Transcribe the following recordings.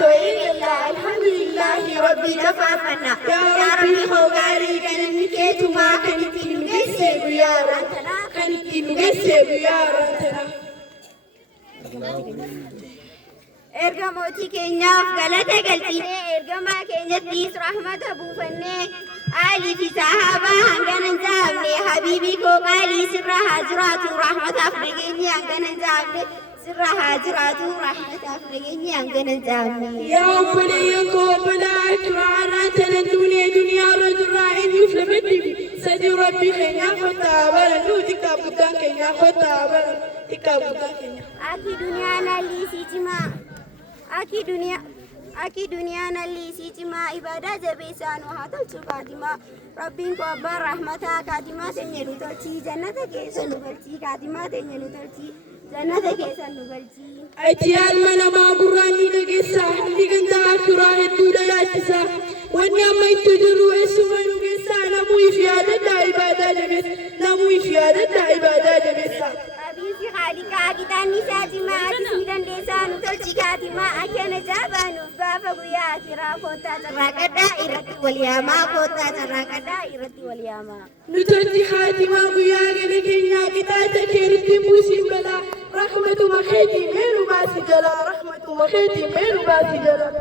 الحمد لله ربي دفعنا يا ربي خوغاري كان نكيت ما كانت نجسب يا ربنا كانت نجسب يا ربنا ergamooti keenyaaf galata galchine ergamaa keenyattis rahmata buufanne aalii fi sahaabaa hangana hin jaamne habiibii koo qaalii sirra haa jiraatu rahmataaf nageenyi hangana hin jaamne sirra haa jiraatu rahmataaf nageenyi hangana hin jaamne. yaa obboleeyyan koo obbolaa turaaraa tanan duniyaa rajulaa hin yuflafadhi sadii rabbii keenyaa kottaa bara nuti kaabuttaan keenyaa kottaa bara kaabuttaan keenyaa. Aki duniyaan alliisii cimaa. Aki duniyaan alliisii cimaa ibadaa jabeessaan haa tolchu kaatimaa rabbiin koo abbaan rahmataa kaatimaa teenya nu tolchii jannata keessa nu galchii kaatimaa teenya nu tolchii jannata keessa nu galchii. Ajjiyaan mana maa gurraanii dhageessaa hundi gandaa akturaa hedduudha yaachisaa wanni amma itti jiru eessuma nu geessaa namuu ifi yaadadhaa ibadaa jabeessa namuu ifi yaadadhaa ibadaa jabeessaa. Abisi khaliqa kitaanni isaa cimaa atisii dandeessaa nu tolchi kaatimaa akkana jaabanuuf gaafa guyyaa akiraa koottaa carraaqadhaa irratti wal yaamaa koottaa carraaqadhaa irratti wal yaamaa. Nu tolchi kaatimaa guyyaa gala keenyaa qixaata keeritti buusiin balaa rahmatuma keetii meenu baasi jalaa rahmatuma keetii meenu baasi jalaa.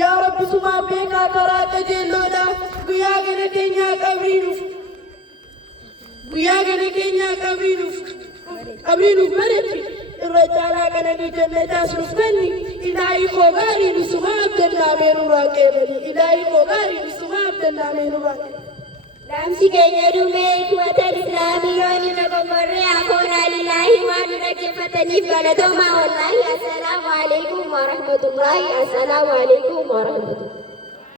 Yaa Rabbi sumaa beekaa karaa qajeelloodhaa guyyaa gala keenyaa qabriinuuf. Guyyaa gala keenyaa qabriinuuf bareechi irra caalaa kananii jannataas nuuf kenni ilaahii koo gaarii nu sumaa abdannaa meerurraa qeebali ilaahii koo gaarii nu sumaa abdannaa meerurraa qeebali. Dhaamsi keenya dhumee kuwatan islaamii yoo ni nagomborree akoonaa lillaahi waan nu dhaggeeffataniif galatoomaa wallaahi assalaamu alaikum wa rahmatullaahi assalaamu alaikum wa rahmatullaahi.